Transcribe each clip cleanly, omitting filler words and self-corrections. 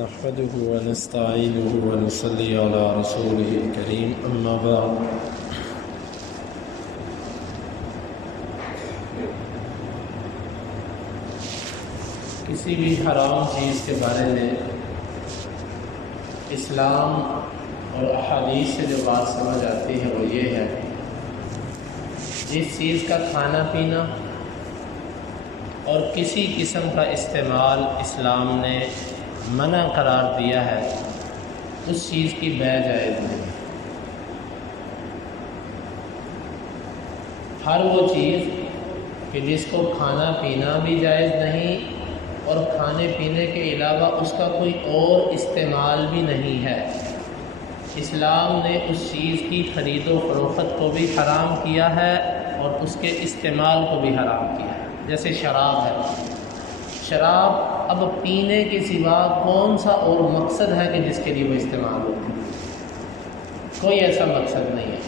نحمده ونستعينه ونصلي على رسوله الكريم أما بعد کسی بھی حرام چیز کے بارے میں اسلام اور احادیث سے جو بات سمجھ آتی ہے وہ یہ ہے، جس چیز کا کھانا پینا اور کسی قسم کا استعمال اسلام نے منع قرار دیا ہے، اس چیز کی بیع جائز نہیں۔ ہر وہ چیز کہ جس کو کھانا پینا بھی جائز نہیں اور کھانے پینے کے علاوہ اس کا کوئی اور استعمال بھی نہیں ہے، اسلام نے اس چیز کی خرید و فروخت کو بھی حرام کیا ہے اور اس کے استعمال کو بھی حرام کیا ہے۔ جیسے شراب ہے، شراب اب پینے کے سوا کون سا اور مقصد ہے کہ جس کے لیے وہ استعمال ہوتی ہے؟ کوئی ایسا مقصد نہیں ہے،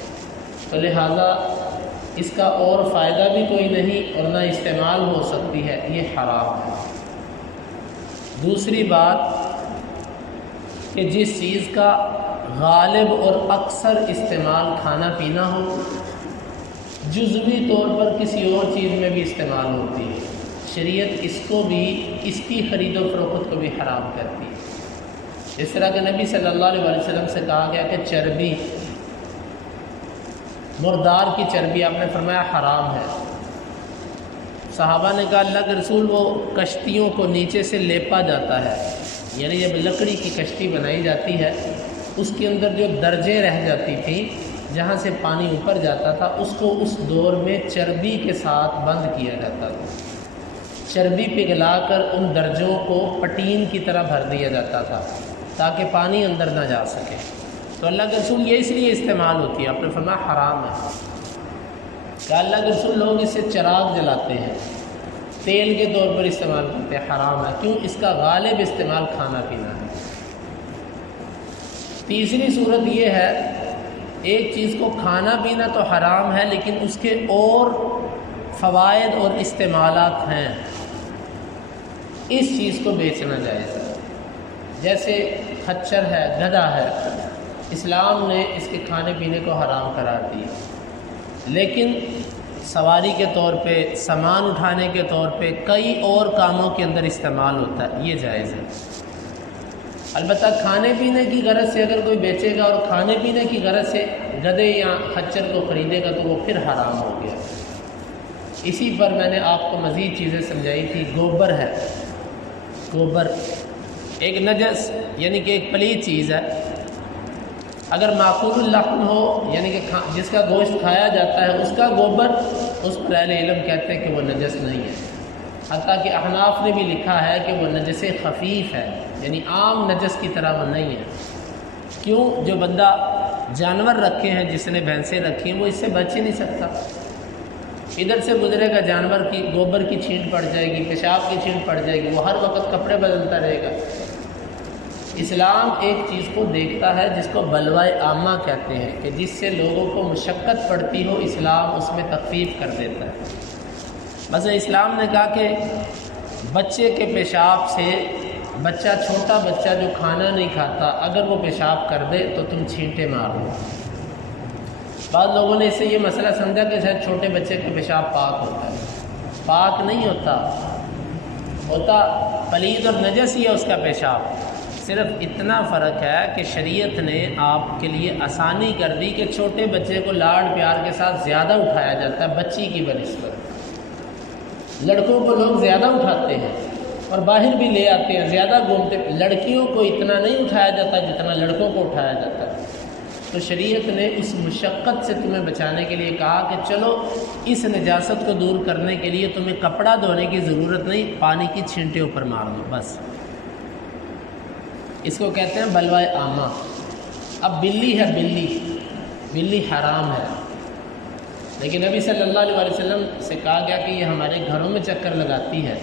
تو لہٰذا اس کا اور فائدہ بھی کوئی نہیں اور نہ استعمال ہو سکتی ہے، یہ حرام ہے۔ دوسری بات کہ جس چیز کا غالب اور اکثر استعمال کھانا پینا ہو، جزوی طور پر کسی اور چیز میں بھی استعمال ہوتی ہے، شریعت اس کو بھی، اس کی خرید و فروخت کو بھی حرام کرتی ہے۔ اس طرح کہ نبی صلی اللہ علیہ وسلم سے کہا گیا کہ چربی، مردار کی چربی، آپ نے فرمایا حرام ہے۔ صحابہ نے کہا اللہ کے رسول، وہ کشتیوں کو نیچے سے لیپا جاتا ہے، یعنی جب لکڑی کی کشتی بنائی جاتی ہے اس کے اندر جو درجے رہ جاتی تھیں جہاں سے پانی اوپر جاتا تھا، اس کو اس دور میں چربی کے ساتھ بند کیا جاتا تھا، چربی پگھلا کر ان درجوں کو پٹین کی طرح بھر دیا جاتا تھا تاکہ پانی اندر نہ جا سکے۔ تو اللہ کے رسول یہ اس لیے استعمال ہوتی ہے، آپ نے فرمایا حرام ہے۔ کہ اللہ کے رسول لوگ اس سے چراغ جلاتے ہیں، تیل کے طور پر استعمال کرتے ہیں، حرام ہے۔ کیوں؟ اس کا غالب استعمال کھانا پینا ہے۔ تیسری صورت یہ ہے، ایک چیز کو کھانا پینا تو حرام ہے لیکن اس کے اور فوائد اور استعمالات ہیں، اس چیز کو بیچنا جائز ہے۔ جیسے خچر ہے، گدھا ہے، اسلام نے اس کے کھانے پینے کو حرام قرار دیا، لیکن سواری کے طور پہ، سامان اٹھانے کے طور پہ، کئی اور کاموں کے اندر استعمال ہوتا ہے، یہ جائز ہے۔ البتہ کھانے پینے کی غرض سے اگر کوئی بیچے گا اور کھانے پینے کی غرض سے گدھے یا خچر کو خریدے گا تو وہ پھر حرام ہو گیا۔ اسی پر میں نے آپ کو مزید چیزیں سمجھائی تھی۔ گوبر ہے، گوبر ایک نجس یعنی کہ ایک پلید چیز ہے، اگر معقول اللحم ہو یعنی کہ جس کا گوشت کھایا جاتا ہے، اس کا گوبر، اس پر اہل علم کہتے ہیں کہ وہ نجس نہیں ہے، حتیٰ کہ احناف نے بھی لکھا ہے کہ وہ نجس خفیف ہے، یعنی عام نجس کی طرح وہ نہیں ہے۔ کیوں؟ جو بندہ جانور رکھے ہیں، جس نے بھینسیں رکھی ہیں، وہ اس سے بچ ہی نہیں سکتا، ادھر سے گزرے گا جانور کی گوبر کی چھینٹ پڑ جائے گی، پیشاب کی چھینٹ پڑ جائے گی، وہ ہر وقت کپڑے بدلتا رہے گا۔ اسلام ایک چیز کو دیکھتا ہے جس کو بلوائے عامہ کہتے ہیں، کہ جس سے لوگوں کو مشقت پڑتی ہو، اسلام اس میں تخفیف کر دیتا ہے۔ مثلا اسلام نے کہا کہ بچے کے پیشاب سے، بچہ، چھوٹا بچہ جو کھانا نہیں کھاتا، اگر وہ پیشاب کر دے تو تم چھینٹے مارو۔ بعض لوگوں نے اس سے یہ مسئلہ سمجھا کہ شاید چھوٹے بچے کا پیشاب پاک ہوتا ہے، پاک نہیں ہوتا پلید اور نجس ہی ہے اس کا پیشاب۔ صرف اتنا فرق ہے کہ شریعت نے آپ کے لیے آسانی کر دی کہ چھوٹے بچے کو لاڈ پیار کے ساتھ زیادہ اٹھایا جاتا ہے بچی کی بنسبت۔ لڑکوں کو لوگ زیادہ اٹھاتے ہیں اور باہر بھی لے آتے ہیں، زیادہ گھومتے، لڑکیوں کو اتنا نہیں اٹھایا جاتا جتنا لڑکوں کو اٹھایا جاتا ہے۔ تو شریعت نے اس مشقت سے تمہیں بچانے کے لیے کہا کہ چلو اس نجاست کو دور کرنے کے لیے تمہیں کپڑا دھونے کی ضرورت نہیں، پانی کی چھینٹے اوپر مار دو بس۔ اس کو کہتے ہیں بلوائے عامہ۔ اب بلی ہے، بلی حرام ہے، لیکن نبی صلی اللہ علیہ وسلم سے کہا گیا کہ یہ ہمارے گھروں میں چکر لگاتی ہے،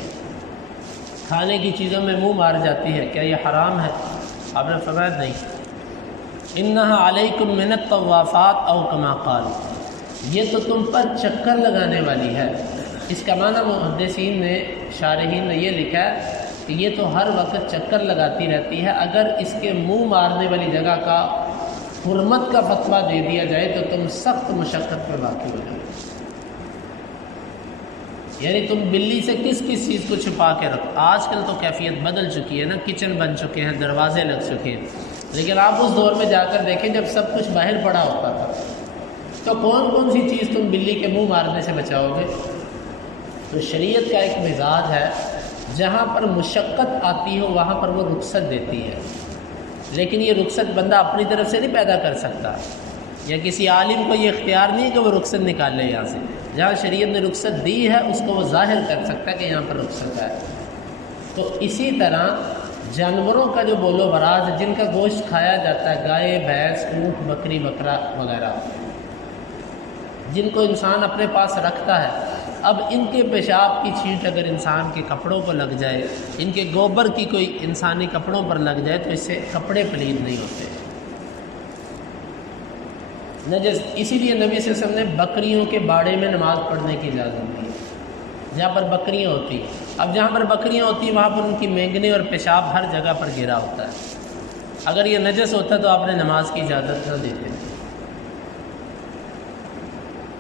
کھانے کی چیزوں میں منہ مار جاتی ہے، کیا یہ حرام ہے؟ آپ نے فرمایا نہیں، انہا علیکم من الطوافات او کما قال، یہ تو تم پر چکر لگانے والی ہے۔ اس کا معنی محدثین نے، شارحین نے یہ لکھا ہے کہ یہ تو ہر وقت چکر لگاتی رہتی ہے، اگر اس کے منہ مارنے والی جگہ کا حرمت کا فتویٰ دے دیا جائے تو تم سخت مشقت میں واقع ہو جاؤ۔ یعنی تم بلی سے کس کس چیز کو چھپا کے رکھو۔ آج کل تو کیفیت بدل چکی ہے نا، کچن بن چکے ہیں، دروازے لگ چکے ہیں، لیکن آپ اس دور میں جا کر دیکھیں جب سب کچھ باہر پڑا ہوتا تھا تو کون کون سی چیز تم بلی کے منہ مارنے سے بچاؤ گے؟ تو شریعت کا ایک مزاج ہے، جہاں پر مشقت آتی ہو وہاں پر وہ رخصت دیتی ہے، لیکن یہ رخصت بندہ اپنی طرف سے نہیں پیدا کر سکتا، یا کسی عالم کو یہ اختیار نہیں کہ وہ رخصت نکال لے یہاں سے۔ جہاں شریعت نے رخصت دی ہے اس کو وہ ظاہر کر سکتا ہے کہ یہاں پر رخصت ہے۔ تو اسی طرح جانوروں کا جو بول و براز ہے، جن کا گوشت کھایا جاتا ہے، گائے، بھینس، اونٹ، بکری، بکرا وغیرہ، جن کو انسان اپنے پاس رکھتا ہے، اب ان کے پیشاب کی چھینٹ اگر انسان کے کپڑوں کو لگ جائے، ان کے گوبر کی کوئی انسانی کپڑوں پر لگ جائے تو اس سے کپڑے پلید نہیں ہوتے نجس۔ اسی لیے نبی صلی اللہ علیہ وسلم نے بکریوں کے باڑے میں نماز پڑھنے کی اجازت دی، جہاں پر بکریاں ہوتی۔ اب جہاں پر بکریاں ہوتی وہاں پر ان کی مینگنے اور پیشاب ہر جگہ پر گرا ہوتا ہے، اگر یہ نجس ہوتا تو آپ نے نماز کی اجازت نہ دیتے۔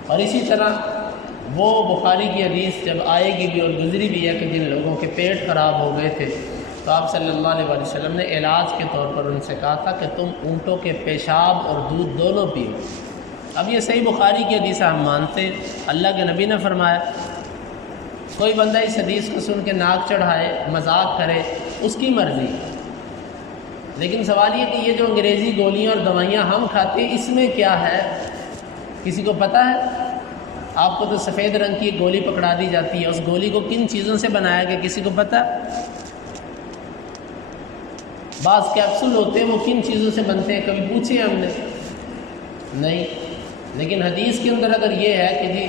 اور اسی طرح وہ بخاری کی حدیث جب آئے گی بھی اور گزری بھی ہے کہ جن لوگوں کے پیٹ خراب ہو گئے تھے تو آپ صلی اللہ علیہ وسلم نے علاج کے طور پر ان سے کہا تھا کہ تم اونٹوں کے پیشاب اور دودھ دونوں پیو۔ اب یہ صحیح بخاری کی حدیث ہم مانتے ہیں، اللہ کے نبی نے فرمایا۔ کوئی بندہ اس حدیث کو سن کے ناک چڑھائے، مذاق کرے، اس کی مرضی، لیکن سوال یہ کہ یہ جو انگریزی گولیاں اور دوائیاں ہم کھاتے ہیں اس میں کیا ہے؟ کسی کو پتہ ہے؟ آپ کو تو سفید رنگ کی ایک گولی پکڑا دی جاتی ہے، اس گولی کو کن چیزوں سے بنایا گیا کسی کو پتہ؟ بعض کیپسول ہوتے ہیں وہ کن چیزوں سے بنتے ہیں کبھی پوچھے ہم نے؟ نہیں۔ لیکن حدیث کے اندر اگر یہ ہے کہ جی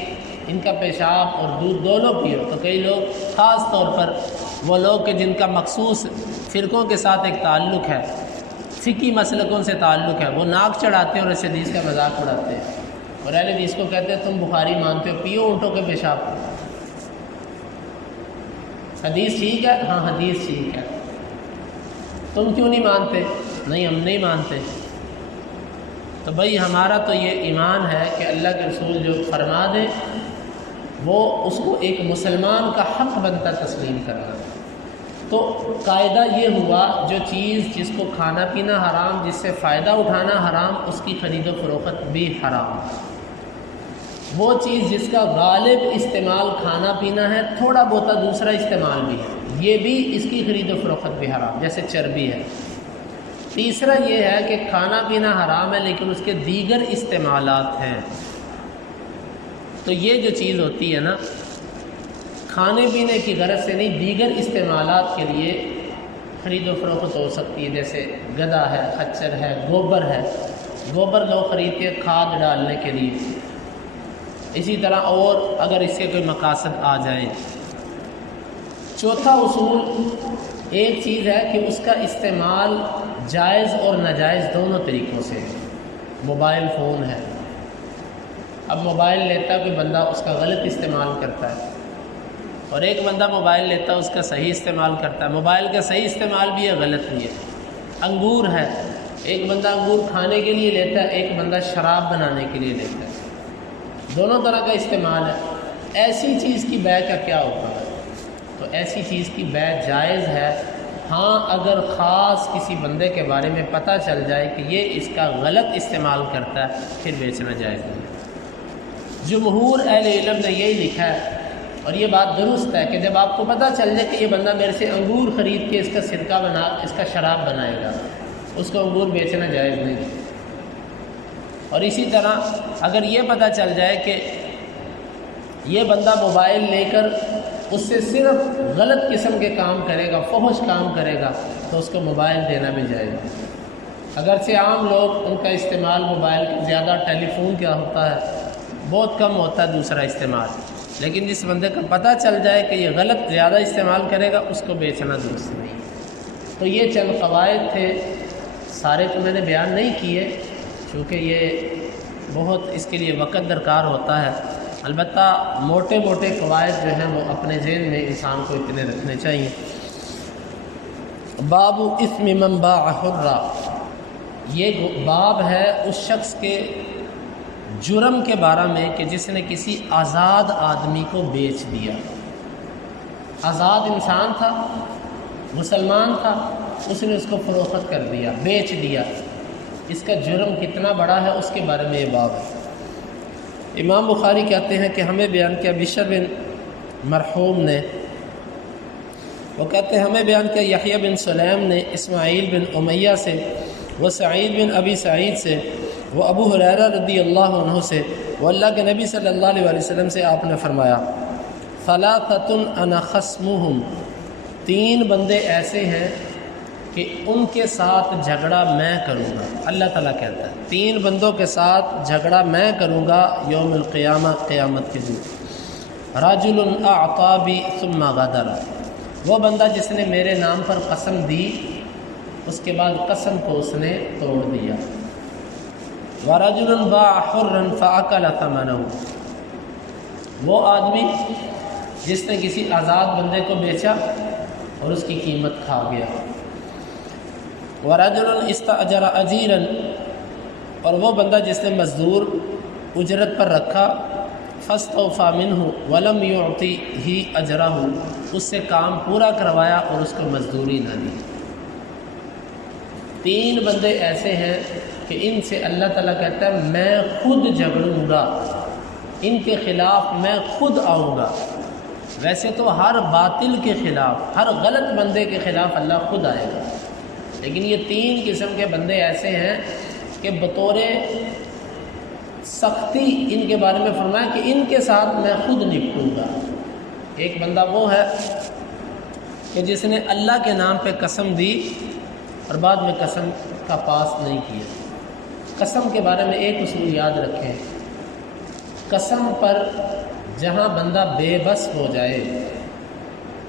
ان کا پیشاب اور دودھ دونوں پیو، تو کئی لوگ خاص طور پر وہ لوگ کہ جن کا مخصوص فرقوں کے ساتھ ایک تعلق ہے، فقہی مسلکوں سے تعلق ہے، وہ ناک چڑھاتے ہیں اور اس حدیث کا مذاق اڑاتے ہیں، اور اہل حدیث کو کہتے ہیں تم بخاری مانتے ہو، پیو اونٹوں کے پیشاب۔ حدیث ٹھیک ہے؟ ہاں حدیث ٹھیک ہے، تم کیوں نہیں مانتے؟ نہیں ہم نہیں مانتے۔ تو بھائی ہمارا تو یہ ایمان ہے کہ اللہ کے رسول جو فرما دے وہ اس کو ایک مسلمان کا حق بنتا تسلیم کرنا۔ تو قاعدہ یہ ہوا جو چیز جس کو کھانا پینا حرام، جس سے فائدہ اٹھانا حرام، اس کی خرید و فروخت بھی حرام۔ وہ چیز جس کا غالب استعمال کھانا پینا ہے، تھوڑا بہت دوسرا استعمال بھی ہے، یہ بھی اس کی خرید و فروخت بھی حرام، جیسے چربی ہے۔ تیسرا یہ ہے کہ کھانا پینا حرام ہے لیکن اس کے دیگر استعمالات ہیں۔ تو یہ جو چیز ہوتی ہے نا، کھانے پینے کی غرض سے نہیں، دیگر استعمالات کے لیے خرید و فروخت ہو سکتی ہے، جیسے گدھا ہے، خچر ہے، گوبر ہے۔ گوبر لوگ خریدتے ہیں کھاد ڈالنے کے لیے، اسی طرح اور اگر اس کے کوئی مقاصد آ جائیں۔ چوتھا اصول ایک چیز ہے کہ اس کا استعمال جائز اور ناجائز دونوں طریقوں سے ہے۔ موبائل فون ہے، اب موبائل لیتا کوئی بندہ اس کا غلط استعمال کرتا ہے، اور ایک بندہ موبائل لیتا ہے اس کا صحیح استعمال کرتا ہے۔ موبائل کا صحیح استعمال بھی ہے، غلط بھی ہے۔ انگور ہے، ایک بندہ انگور کھانے کے لیے لیتا ہے، ایک بندہ شراب بنانے کے لیے لیتا ہے، دونوں طرح کا استعمال ہے۔ ایسی چیز کی بیع کا کیا ہوتا ہے؟ تو ایسی چیز کی بیع جائز ہے، ہاں اگر خاص کسی بندے کے بارے میں پتہ چل جائے کہ یہ اس کا غلط استعمال کرتا ہے، پھر بیچنا جائز نہیں۔ جمہور اہل علم نے یہی لکھا ہے، اور یہ بات درست ہے کہ جب آپ کو پتہ چل جائے کہ یہ بندہ میرے سے انگور خرید کے اس کا سرکہ بنا، اس کا شراب بنائے گا، اس کو انگور بیچنا جائز نہیں۔ اور اسی طرح اگر یہ پتہ چل جائے کہ یہ بندہ موبائل لے کر اس سے صرف غلط قسم کے کام کرے گا، فحش کام کرے گا، تو اس کو موبائل دینا بھی جائز ہے۔ اگرچہ عام لوگ ان کا استعمال موبائل کا زیادہ ٹیلی فون کیا ہوتا ہے، بہت کم ہوتا ہے دوسرا استعمال، لیکن جس بندے کو پتہ چل جائے کہ یہ غلط زیادہ استعمال کرے گا، اس کو بیچنا درست نہیں۔ تو یہ چند قواعد تھے، سارے تو میں نے بیان نہیں کیے چونکہ یہ بہت اس کے لیے وقت درکار ہوتا ہے، البتہ موٹے موٹے قواعد جو ہیں وہ اپنے ذہن میں انسان کو اتنے رکھنے چاہیے۔ باب اسم من باع حرا، یہ باب ہے اس شخص کے جرم کے بارے میں کہ جس نے کسی آزاد آدمی کو بیچ دیا۔ آزاد انسان تھا، مسلمان تھا، اس نے اس کو فروخت کر دیا، بیچ دیا۔ اس کا جرم کتنا بڑا ہے اس کے بارے میں یہ باب ہے۔ امام بخاری کہتے ہیں کہ ہمیں بیان کیا بشر بن مرحوم نے، وہ کہتے ہیں ہمیں بیان کیا یحییٰ بن سلیم نے اسماعیل بن امیہ سے، وہ سعید بن ابی سعید سے، وہ ابو ہریرہ رضی اللہ عنہ سے، وہ اللہ کے نبی صلی اللہ علیہ وسلم سے آپ نے فرمایا ثلاثۃ انا خصمہم، تین بندے ایسے ہیں کہ ان کے ساتھ جھگڑا میں کروں گا۔ اللہ تعالیٰ کہتا ہے تین بندوں کے ساتھ جھگڑا میں کروں گا یوم القیامہ، قیامت کے دن۔ رجل اعطى بی ثم غدر، وہ بندہ جس نے میرے نام پر قسم دی اس کے بعد قسم کو اس نے توڑ دیا۔ وَرَجُلٌ بَاعَ حُرًّا فَأَكَلَ ثَمَنَهُ، وہ آدمی جس نے کسی آزاد بندے کو بیچا اور اس کی قیمت کھا گیا۔ وَرَجُلٌ اسْتَأْجَرَ أَجِيرًا، اور وہ بندہ جس نے مزدور اجرت پر رکھا، فَاسْتَوْفَىٰ مِنْهُ وَلَمْ يُعْطِهِ أَجْرَهُ، اس سے کام پورا کروایا اور اس کو مزدوری نہ دی۔ تین بندے ایسے ہیں کہ ان سے اللہ تعالیٰ کہتا ہے میں خود جھگڑوں گا، ان کے خلاف میں خود آؤں گا۔ ویسے تو ہر باطل کے خلاف، ہر غلط بندے کے خلاف اللہ خود آئے گا، لیکن یہ تین قسم کے بندے ایسے ہیں کہ بطور سختی ان کے بارے میں فرمایا کہ ان کے ساتھ میں خود نپٹوں گا۔ ایک بندہ وہ ہے کہ جس نے اللہ کے نام پہ قسم دی اور بعد میں قسم کا پاس نہیں کیا۔ قسم کے بارے میں ایک اصول یاد رکھیں، قسم پر جہاں بندہ بے بس ہو جائے،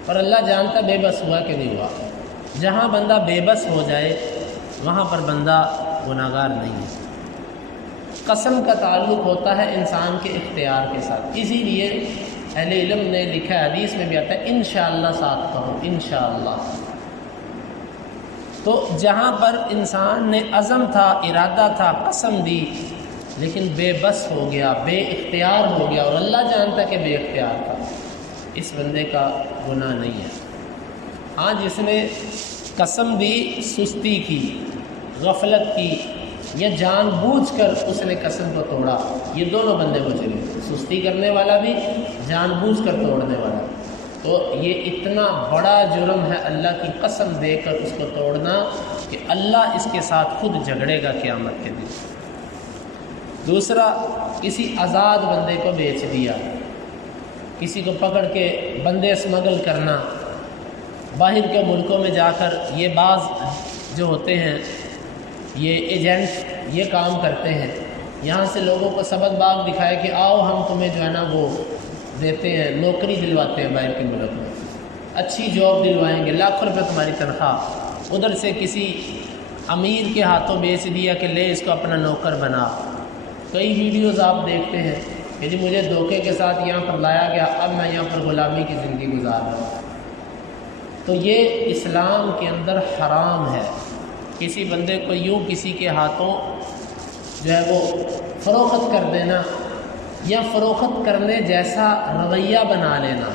اور اللہ جانتا بے بس ہوا کہ نہیں ہوا، جہاں بندہ بے بس ہو جائے وہاں پر بندہ گناہگار نہیں ہے۔ قسم کا تعلق ہوتا ہے انسان کے اختیار کے ساتھ، اسی لیے اہل علم نے لکھا ہے، حدیث میں بھی آتا ہے انشاءاللہ ساتھ کہو، انشاءاللہ۔ تو جہاں پر انسان نے عزم تھا، ارادہ تھا، قسم دی، لیکن بے بس ہو گیا، بے اختیار ہو گیا، اور اللہ جانتا کہ بے اختیار تھا، اس بندے کا گناہ نہیں ہے۔ ہاں جس نے قسم دی، سستی کی، غفلت کی، یا جان بوجھ کر اس نے قسم کو توڑا، یہ دونوں بندے مجرم ہیں، سستی کرنے والا بھی، جان بوجھ کر توڑنے والا۔ تو یہ اتنا بڑا جرم ہے اللہ کی قسم دے کر اس کو توڑنا کہ اللہ اس کے ساتھ خود جھگڑے گا قیامت کے دن۔ دوسرا، کسی آزاد بندے کو بیچ دیا، کسی کو پکڑ کے بندے اسمگل کرنا، باہر کے ملکوں میں جا کر یہ بعض جو ہوتے ہیں یہ ایجنٹ یہ کام کرتے ہیں، یہاں سے لوگوں کو سبق باغ دکھائے کہ آؤ ہم تمہیں جو ہے نا وہ دیتے ہیں، نوکری دلواتے ہیں باہر کے ملک میں، اچھی جاب دلوائیں گے، لاکھوں روپے تمہاری تنخواہ، ادھر سے کسی امیر کے ہاتھوں بیچ دیا کہ لے اس کو اپنا نوکر بنا۔ کئی ویڈیوز آپ دیکھتے ہیں کہ جی مجھے دھوکے کے ساتھ یہاں پر لایا گیا، اب میں یہاں پر غلامی کی زندگی گزار رہا ہوں۔ تو یہ اسلام کے اندر حرام ہے، کسی بندے کو یوں کسی کے ہاتھوں جو ہے وہ فروخت کر دینا، یا فروخت کرنے جیسا رویہ بنا لینا،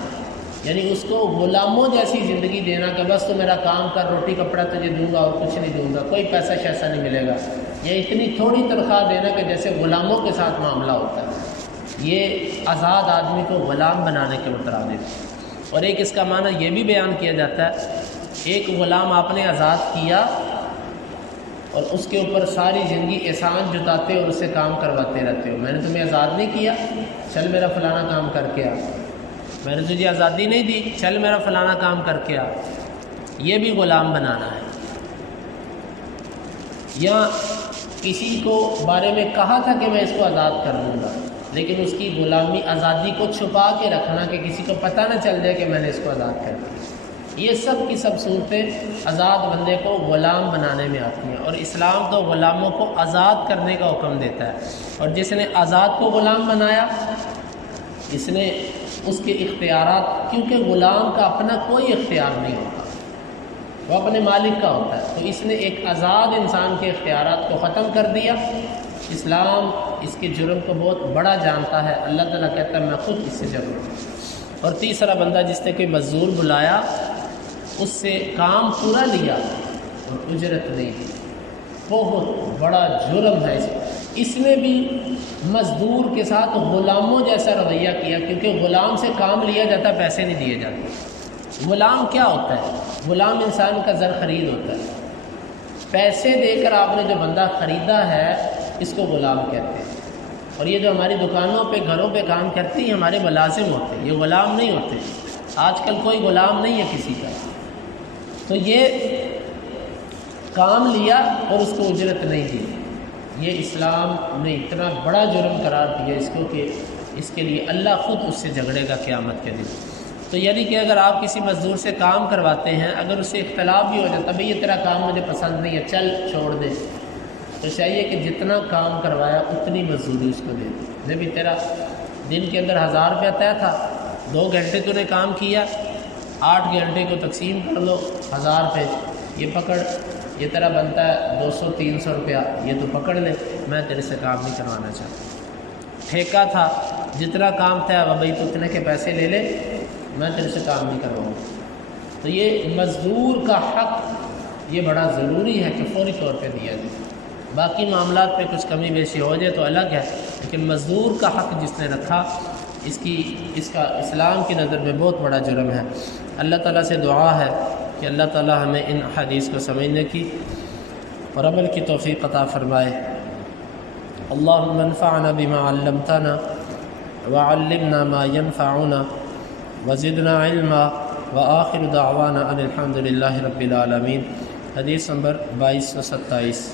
یعنی اس کو غلاموں جیسی زندگی دینا کہ بس تو میرا کام کر، روٹی کپڑا تجھے دوں گا اور کچھ نہیں دوں گا، کوئی پیسہ شیسا نہیں ملے گا، یا اتنی تھوڑی تنخواہ دینا کہ جیسے غلاموں کے ساتھ معاملہ ہوتا ہے، یہ آزاد آدمی کو غلام بنانے کے مترادف۔ اور ایک اس کا معنی یہ بھی بیان کیا جاتا ہے، ایک غلام آپ نے آزاد کیا اور اس کے اوپر ساری زندگی احسان جتاتے اور اس سے کام کرواتے رہتے ہو، میں نے تمہیں آزاد نہیں کیا، چل میرا فلانا کام کر کے آ، میں نے تجھے آزادی نہیں دی، چل میرا فلانا کام کر کے آ، یہ بھی غلام بنانا ہے۔ یا کسی کو بارے میں کہا تھا کہ میں اس کو آزاد کر دوں گا، لیکن اس کی غلامی آزادی کو چھپا کے رکھنا کہ کسی کو پتہ نہ چل جائے کہ میں نے اس کو آزاد کر دیا، یہ سب کی سب صورتیں آزاد بندے کو غلام بنانے میں آتی ہیں، اور اسلام تو غلاموں کو آزاد کرنے کا حکم دیتا ہے، اور جس نے آزاد کو غلام بنایا اس نے اس کے اختیارات، کیونکہ غلام کا اپنا کوئی اختیار نہیں ہوتا، وہ اپنے مالک کا ہوتا ہے۔ تو اس نے ایک آزاد انسان کے اختیارات کو ختم کر دیا۔ اسلام اس کے جرم کو بہت بڑا جانتا ہے۔ اللہ تعالیٰ کہتا ہے میں خود اس سے جرم۔ اور تیسرا بندہ جس نے کوئی مزدور بلایا، اس سے کام پورا لیا اور اجرت نہیں دی، بہت بڑا جرم ہے۔ اس نے بھی مزدور کے ساتھ غلاموں جیسا رویہ کیا، کیونکہ غلام سے کام لیا جاتا، پیسے نہیں دیے جاتے۔ غلام کیا ہوتا ہے؟ غلام انسان کا زر خرید ہوتا ہے۔ پیسے دے کر آپ نے جو بندہ خریدا ہے اس کو غلام کہتے ہیں۔ اور یہ جو ہماری دکانوں پہ گھروں پہ کام کرتے ہیں ہمارے ملازم ہوتے ہیں، یہ غلام نہیں ہوتے۔ آج کل کوئی غلام نہیں ہے کسی کا۔ تو یہ کام لیا اور اس کو اجرت نہیں دی، یہ اسلام نے اتنا بڑا جرم قرار دیا اس کو کہ اس کے لیے اللہ خود اس سے جھگڑے گا قیامت کے دن۔ تو یعنی کہ اگر آپ کسی مزدور سے کام کرواتے ہیں، اگر اس سے اختلاف بھی ہو جاتا بھئی یہ تیرا کام مجھے پسند نہیں ہے، چل چھوڑ دے، تو چاہیے کہ جتنا کام کروایا اتنی مزدوری اس کو دے دے بھی تیرا دن کے اندر 1000 روپیہ طے تھا، 2 گھنٹے تو نے کام کیا، 8 گھنٹے کو تقسیم کر لو 1000 پہ، یہ پکڑ، یہ تیرا بنتا ہے 200-300 روپیہ، یہ تو پکڑ لے، میں تیرے سے کام نہیں کروانا چاہتا۔ ٹھیکہ تھا، جتنا کام تھا بھائی تو اتنے کے پیسے لے لے، میں تیرے سے کام نہیں کرواؤں۔ تو یہ مزدور کا حق یہ بڑا ضروری ہے کہ فوری طور پہ دیا جائے۔ باقی معاملات پہ کچھ کمی بیشی ہو جائے تو الگ ہے، لیکن مزدور کا حق جس نے رکھا اس کا اسلام کی نظر میں بہت بڑا جرم ہے۔ اللہ تعالیٰ سے دعا ہے کہ اللہ تعالیٰ ہمیں ان حدیث کو سمجھنے کی اور عمل کی توفیق عطا فرمائے۔ اللہم انفعنا بما علمتنا وعلمنا ما ينفعنا وزدنا علما وآخر دعوانا ان الحمد للہ رب العالمین۔ حدیث نمبر 2227۔